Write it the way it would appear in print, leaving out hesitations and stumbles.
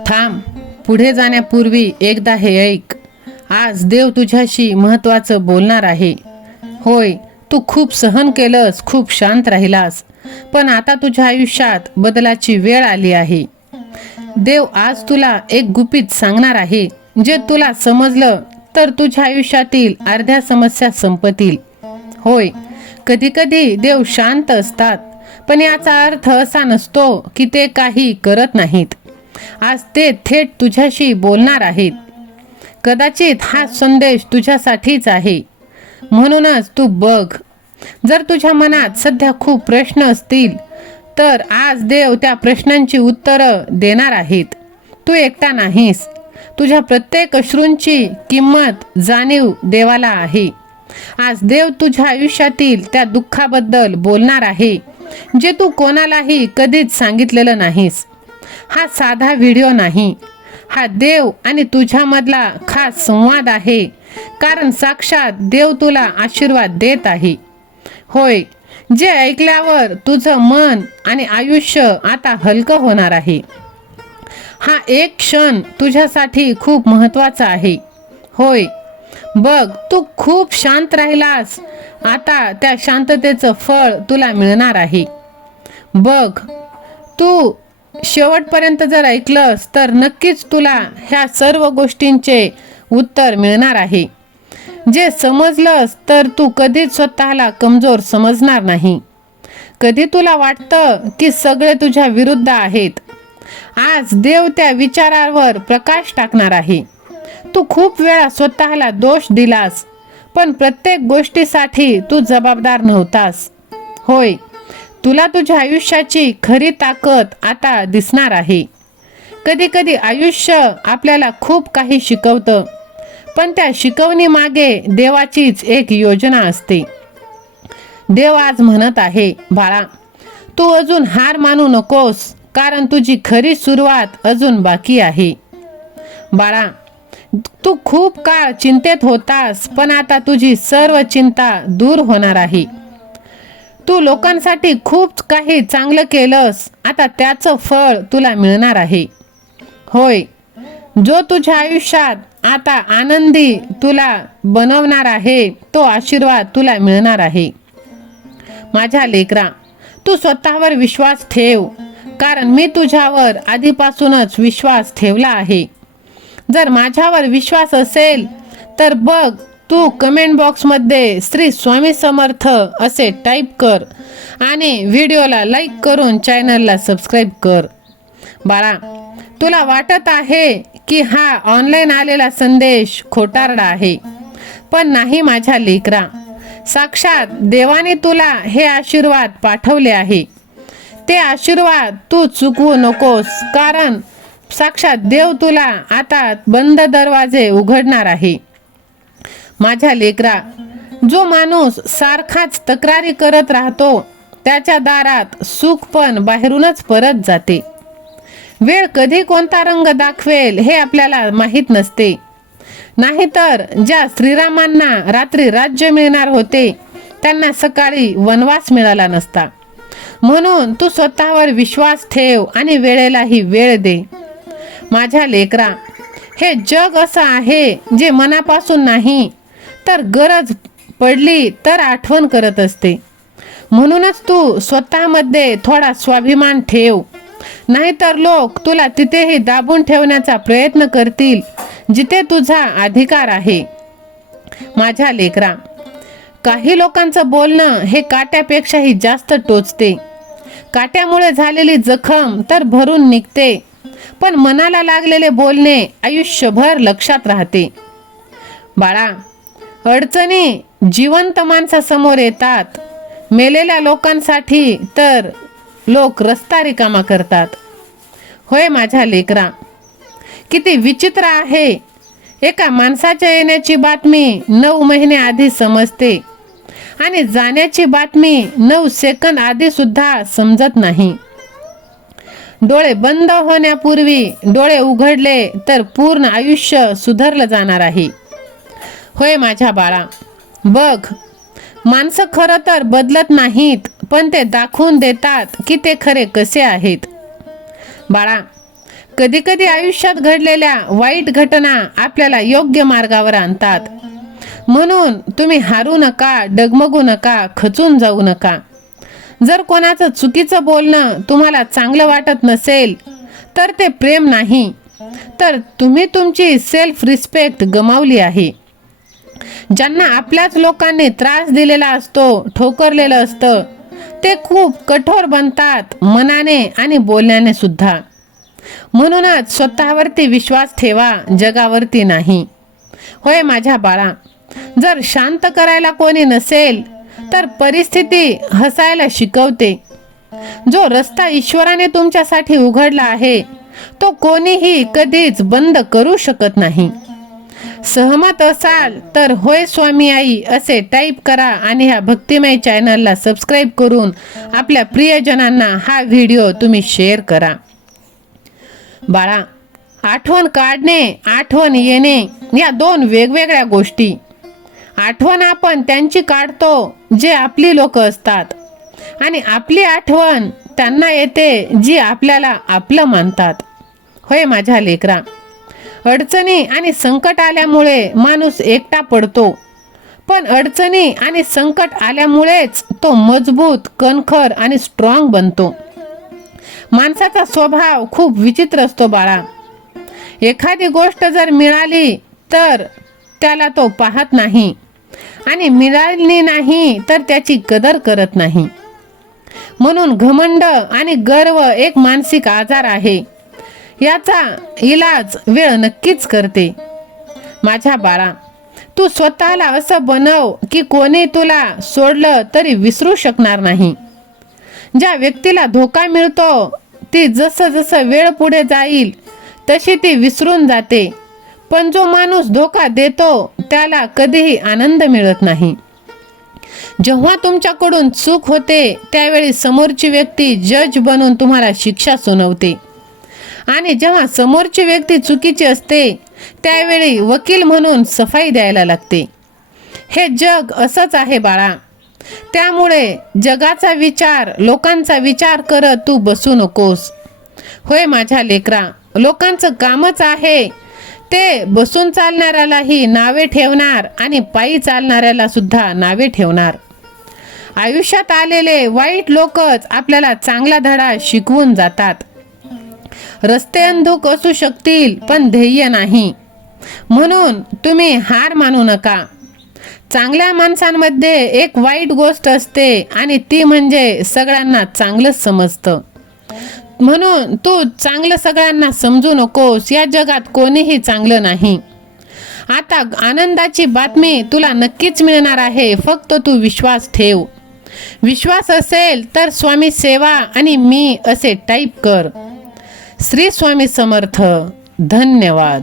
थांब, पुढे जाण्यापूर्वी एकदा हे ऐक. आज देव तुझ्याशी महत्त्वाचं बोलणार आहे. होय, तू खूप सहन केलंस, खूप शांत राहिलास, पण आता तुझ्या आयुष्यात बदलाची वेळ आली आहे. देव आज तुला एक गुपित सांगणार आहे. जे तुला समजलं तर तुझ्या आयुष्यातील अर्ध्या समस्या संपतील. होय, कधीकधी देव शांत असतात, पण याचा अर्थ असा नसतो की ते काही करत नाहीत. आज ते थेट तुझ्याशी बोलणार आहेत. कदाचित हा संदेश तुझ्यासाठीच आहे. म्हणूनच तू बघ, जर तुझ्या मनात सध्या खूप प्रश्न असतील तर आज देव त्या प्रश्नांची उत्तरं देणार आहेत. तू एकटा नाहीस. तुझ्या प्रत्येक अश्रूंची किंमत जाणीव देवाला आहे. आज देव तुझ्या आयुष्यातील त्या दुःखाबद्दल बोलणार आहे जे तू कोणालाही कधीच सांगितलेलं नाहीस. हा साधा व्हिडिओ नाही, हा देव आणि तुझ्यामधला खास संवाद आहे, कारण साक्षात देव तुला आशीर्वाद देत आहे. होय, जे ऐकल्यावर तुझं मन आणि आयुष्य आता हलकं होणार आहे. हा एक क्षण तुझ्यासाठी खूप महत्त्वाचा आहे. होय, बघ, तू खूप शांत राहिलास. आता त्या शांततेचं फळ तुला मिळणार आहे. बघ, तू शेवटपर्यंत जर ऐकलंस तर नक्कीच तुला ह्या सर्व गोष्टींचे उत्तर मिळणार आहे. जे समजलंस तर तू कधीच स्वतःला कमजोर समजणार नाही. कधी तुला वाटतं की सगळे तुझ्या विरुद्ध आहेत, आज देव त्या विचारावर प्रकाश टाकणार आहे. तू खूप वेळा स्वतःला दोष दिलास, पण प्रत्येक गोष्टीसाठी तू जबाबदार नव्हतास. होय, तुला तुझ्या आयुष्याची खरी ताकद आता दिसणार आहे. कधी कधी आयुष्य आपल्याला खूप काही शिकवतं, पण त्या शिकवणी मागे देवाचीच एक योजना असते. देव आज म्हणत आहे, बाळा, तू अजून हार मानू नकोस, कारण तुझी खरी सुरुवात अजून बाकी आहे. बाळा, तू खूप काळ चिंतेत होतास, पण आता तुझी सर्व चिंता दूर होणार आहे. तू लोकांसाठी खूप काही चांगलं केलंस, आता त्याचं फळ तुला मिळणार आहे. होय, जो तुझ्या आयुष्यात आता आनंदी तुला बनवणार आहे, तो आशीर्वाद तुला मिळणार आहे. माझ्या लेकरा, तू स्वतःवर विश्वास ठेव, कारण मी तुझ्यावर आधीपासूनच विश्वास ठेवला आहे. जर माझ्यावर विश्वास असेल तर बघ, तू कमेंट बॉक्समध्ये श्री स्वामी समर्थ असे टाईप कर आणि व्हिडिओला लाईक करून चॅनलला सबस्क्राईब कर. बाळा, तुला वाटत आहे की हा ऑनलाईन आलेला संदेश खोटारडा आहे, पण नाही माझ्या लेकरा. साक्षात देवाने तुला हे आशीर्वाद पाठवले आहे. ते आशीर्वाद तू चुकवू नकोस, कारण साक्षात देव तुला आता बंद दरवाजे उघडणार आहे. माझ्या लेकरा, जो माणूस सारखाच तक्रारी करत राहतो त्याच्या दारात सुख पण बाहेरूनच परत जाते. वेळ कधी कोणता रंग दाखवेल हे आपल्याला माहीत नसते. नाहीतर ज्या श्रीरामांना रात्री राज्य मिळणार होते त्यांना सकाळी वनवास मिळाला नसता. म्हणून तू स्वतःवर विश्वास ठेव आणि वेळेलाही वेळ दे. माझ्या लेकरा, हे जग असं आहे जे मनापासून नाही तर गरज पडली तर आठवण करत असते. म्हणूनच तू स्वतःमध्ये थोडा स्वाभिमान ठेव, नाहीतर लोक तुला तिथेही दाबून ठेवण्याचा प्रयत्न करतील जिथे तुझा अधिकार आहे. माझ्या लेकरा, काही लोकांचं बोलणं हे काट्यापेक्षाही जास्त टोचते. काट्यामुळे झालेली जखम तर भरून निघते, पण मनाला लागलेले बोलणे आयुष्यभर लक्षात राहते. बाळा, अडचणी जिवंत माणसासमोर येतात. मेलेल्या लोकांसाठी तर लोक रस्ता रिकामा करतात. होय माझ्या लेकरा, किती विचित्र आहे. एका माणसाच्या येण्याची बातमी 9 महिने आधी समजते आणि जाण्याची बातमी 9 सेकंद आधी सुद्धा समजत नाही. डोळे बंद होण्यापूर्वी डोळे उघडले तर पूर्ण आयुष्य सुधारलं जाणार आहे. होय माझ्या बाळा, बघ, माणसं खरं तर बदलत नाहीत, पण ते दाखवून देतात की ते खरे कसे आहेत. बाळा, कधीकधी आयुष्यात घडलेल्या वाईट घटना आपल्याला योग्य मार्गावर आणतात. म्हणून तुम्ही हारू नका, डगमगू नका, खचून जाऊ नका. जर कोणाचं चुकीचं बोलणं तुम्हाला चांगलं वाटत नसेल तर ते प्रेम नाही, तर तुम्ही तुमची सेल्फ रिस्पेक्ट गमावली आहे. ज्यांना आपल्याच लोकांनी त्रास दिलेला असतो, ठोकरलेलं असतं, ते खूप कठोर बनतात मनाने आणि बोलण्याने सुद्धा. म्हणूनच स्वतःवरती विश्वास ठेवा, जगावरती नाही. होय माझ्या बाळा, जर शांत करायला कोणी नसेल तर परिस्थिती हसायला शिकवते. जो रस्ता ईश्वराने तुमच्यासाठी उघडला आहे तो कोणीही कधीच बंद करू शकत नाही. सहमत असाल तर होय स्वामी आई असे टाईप करा आणि ह्या भक्तिमय चॅनलला सबस्क्राईब करून आपल्या प्रियजनांना हा व्हिडिओ तुम्ही शेअर करा. बाळा, आठवण काढणे, आठवण येणे या दोन वेगवेगळ्या गोष्टी. आठवण आपण त्यांची काढतो जे आपली लोक असतात, आणि आपली आठवण त्यांना येते जी आपल्याला आपलं मानतात. होय माझ्या लेकरा, अडचणी आणि संकट आल्यामुळे माणूस एकटा पडतो, पण अडचणी आणि संकट आल्यामुळेच तो मजबूत, कणखर आणि स्ट्रॉंग बनतो. माणसाचा स्वभाव खूप विचित्र असतो बाळा. एखादी गोष्ट जर मिळाली तर त्याला तो पाहत नाही, आणि मिळाली नाही तर त्याची कदर करत नाही. म्हणून घमंड आणि गर्व एक मानसिक आजार आहे. याचा इलाज वेळ नक्कीच करते. माझ्या बाळा, तू स्वतःला असं बनव की कोणी तुला सोडलं तरी विसरू शकणार नाही. ज्या व्यक्तीला धोका मिळतो ती जसं जसं वेळ पुढे जाईल तशी ती विसरून जाते, पण जो माणूस धोका देतो त्याला कधीही आनंद मिळत नाही. जेव्हा तुमच्याकडून चूक होते त्यावेळी समोरची व्यक्ती जज बनून तुम्हाला शिक्षा सुनावते, आणि जेव्हा समोरची व्यक्ती चुकीची असते त्यावेळी वकील म्हणून सफाई द्यायला लागते. हे जग असंच आहे बाळा. त्यामुळे जगाचा विचार, लोकांचा विचार करत तू बसू नकोस. होय माझ्या लेकरा, लोकांचं कामच आहे ते बसून चालणाऱ्यालाही नावे ठेवणार आणि पायी चालणाऱ्याला सुद्धा नावे ठेवणार. आयुष्यात आलेले वाईट लोकच आपल्याला चांगला धडा शिकवून जातात. रस्ते अंधुक असू शकतील पण ध्येय नाही, म्हणून तुम्ही हार मानू नका. चांगल्या माणसांमध्ये एक वाईट गोष्ट असते आणि ती म्हणजे सगळ्यांना चांगलंच समजतं. म्हणून तू चांगलं सगळ्यांना समजू नकोस. या जगात कोणीही चांगलं नाही. आता आनंदाची बातमी तुला नक्कीच मिळणार आहे, फक्त तू विश्वास ठेव. विश्वास असेल तर स्वामी सेवा आणि मी असे टाईप कर. श्री स्वामी समर्थ. धन्यवाद.